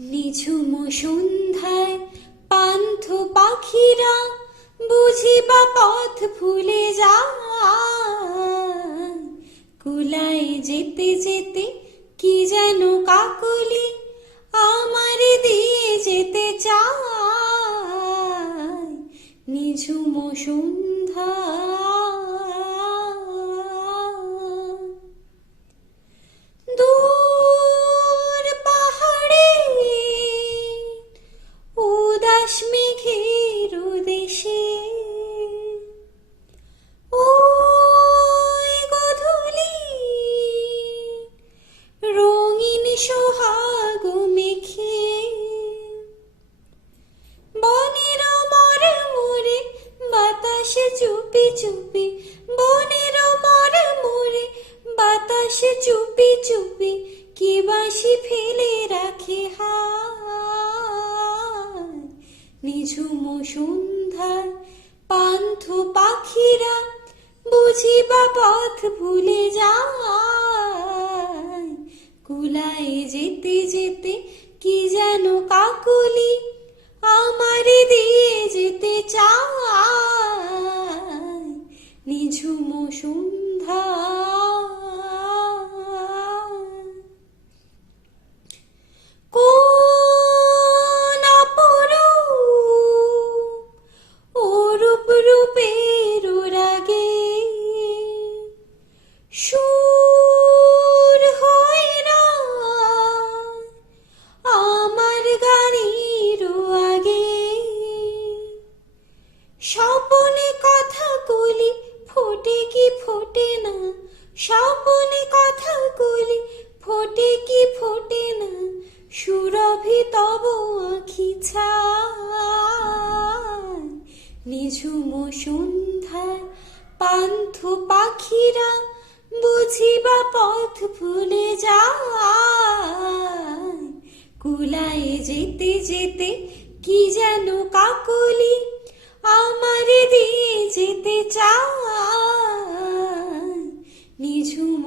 নিঝুম সন্ধ্যায় পান্থ পাখিরা বুঝিবা পথ ভুলে যায়। কুলায় যেতে যেতে কি যেন কাকলি আমার দিয়ে যেতে চায়। নিঝুম সন্ধ্যা দূর পাহাড়ে উদাস মেঘের দেশে ওই গধূলি রঙিন সোহাগ মেখে বনের মরে মরে বাতাসে চুপি চুপি, বনের মরে মরে বাতাসে চুপি চুপি কি বাঁশি ফেলে রাখে হায়। নিঝুম সন্ধ্যায় পান্থ পাখিরা বুঝিবা পথ ভুলে যায়। কুলায় যেতে যেতে কি যেন কাকলি আমার দিয়ে যেতে চায়। নিঝুম সন্ধ্যা কোন অপরূপ অরূপ রূপের রাগে সুর হয় না আমার গানের আগে। স্বপনে কথা কলি ফোটে কি ফোটে না, স্বপনে কথা কলি ফোটে কি ফোটে না, সুরভি তব আঁখি ছায়। নিঝুম সন্ধ্যায় পান্থ পাখিরা বুঝিবা পথ ভুলে যায়। কুলায় যেতে যেতে কি যেন কাকলি আমার দিয়ে যেতে চায়। নিঝুম